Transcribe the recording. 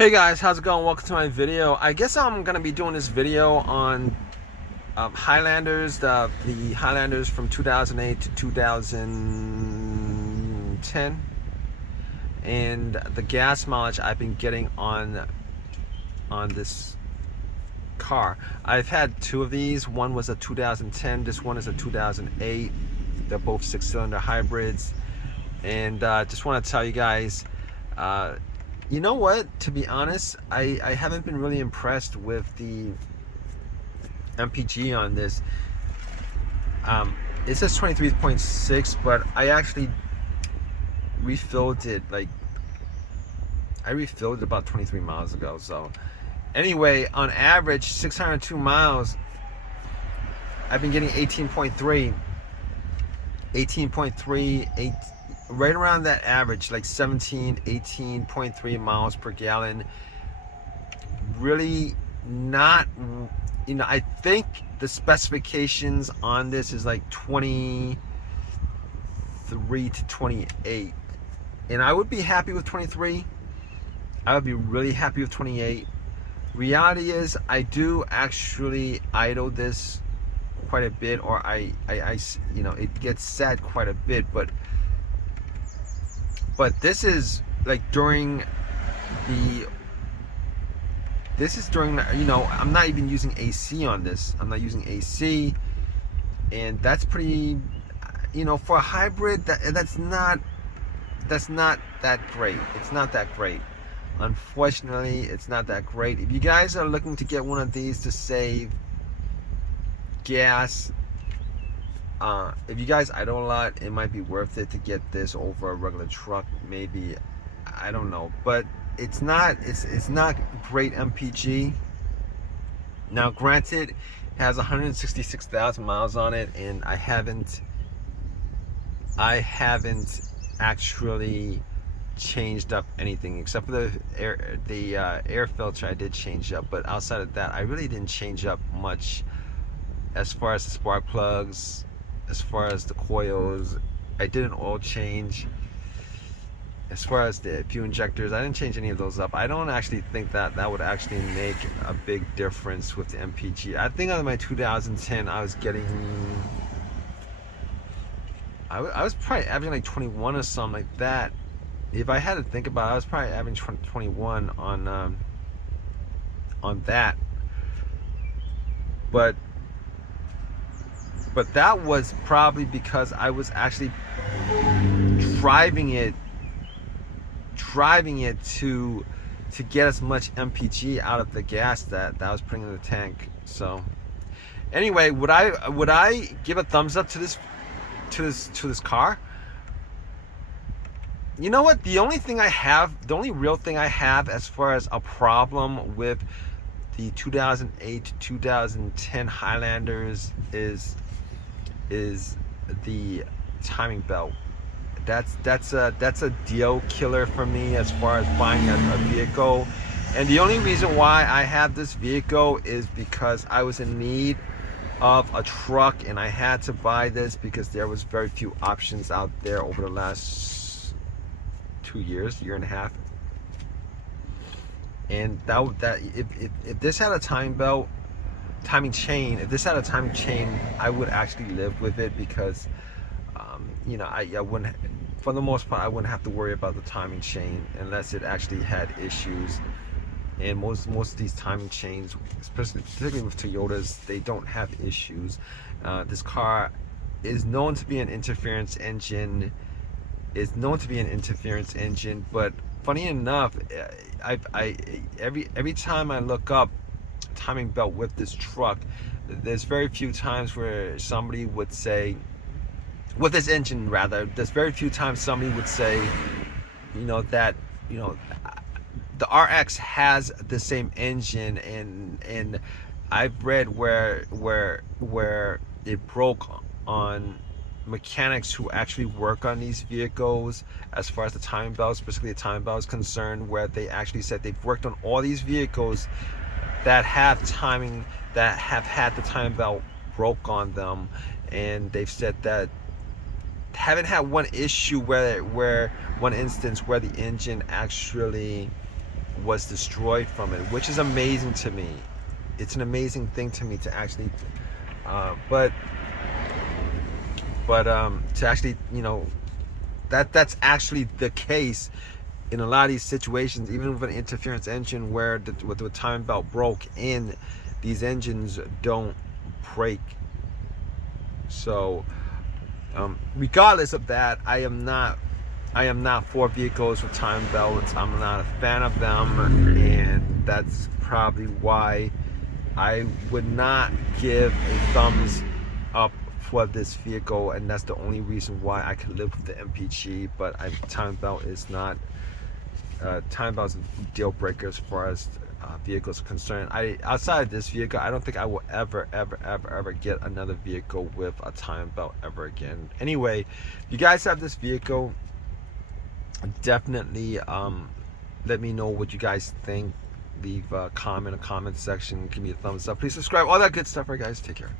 Hey guys, how's it going? Welcome to my video. I guess I'm gonna be doing this video on Highlanders, the Highlanders from 2008 to 2010, and the gas mileage I've been getting on this car. I've had two of these. One was a 2010. This one is a 2008. They're both six-cylinder hybrids, and just want to tell you guys. You know what? To be honest, I haven't been really impressed with the MPG on this. It says 23.6, but I actually refilled it about 23 miles ago. So anyway, on average, 602 miles, I've been getting 18.3, 8, right around that average, like 18.3 miles per gallon. Really not, I think the specifications on this is like 23 to 28, and I would be happy with 23. I would be really happy with 28. Reality is, I do actually idle this quite a bit, or I it gets sad quite a bit, but this is like during I'm not even using AC on this. I'm not using AC, and that's pretty, for a hybrid, that's not that great. It's not that great. Unfortunately, it's not that great. If you guys are looking to get one of these to save gas, if you guys idle a lot, it might be worth it to get this over a regular truck. Maybe, I don't know, but it's not great MPG. Now, granted, it has 166,000 miles on it, and I haven't actually changed up anything except for the air filter. I did change up, but outside of that, I really didn't change up much as far as the spark plugs. As far as the coils, I did an oil change. As far as the fuel injectors, I didn't change any of those up. I don't actually think that would actually make a big difference with the MPG. I think on my 2010, I was getting, I was probably averaging like 21 or something like that. If I had to think about it, I was probably averaging 21 on that. But that was probably because I was actually driving it to get as much MPG out of the gas that I was putting in the tank. So anyway, would I give a thumbs up to this car? You know what? The only real thing I have as far as a problem with the 2008 to 2010 Highlanders is the timing belt. That's a deal killer for me as far as buying a vehicle. And the only reason why I have this vehicle is because I was in need of a truck, and I had to buy this because there was very few options out there over the last 2 years, year and a half. And if this had a timing chain, I would actually live with it, because I wouldn't, for the most part, I wouldn't have to worry about the timing chain unless it actually had issues. And most of these timing chains, particularly with Toyotas, they don't have issues. This car is known to be an interference engine. But funny enough, every time I look up timing belt with this truck, there's very few times where somebody would say, with this engine rather, there's very few times somebody would say, that the RX has the same engine, and I've read where it broke on mechanics who actually work on these vehicles as far as the timing belt, specifically the timing belt is concerned, where they actually said they've worked on all these vehicles that have had the timing belt broke on them, and they've said that haven't had one issue one instance where the engine actually was destroyed from it, which is amazing to me. It's an amazing thing to me to actually, but to actually, you know, that's actually the case in a lot of these situations, even with an interference engine where the timing belt broke in, these engines don't break. So regardless of that, I am not for vehicles with time belts. I'm not a fan of them, and that's probably why I would not give a thumbs up for this vehicle, and that's the only reason why I can live with the MPG. But time belt is not time belts a deal breaker as far as vehicles are concerned. Outside of this vehicle, I don't think I will ever get another vehicle with a time belt ever again. Anyway, if you guys have this vehicle, definitely let me know what you guys think. Leave a comment in the comment section. Give me a thumbs up. Please subscribe. All that good stuff. All right, guys. Take care.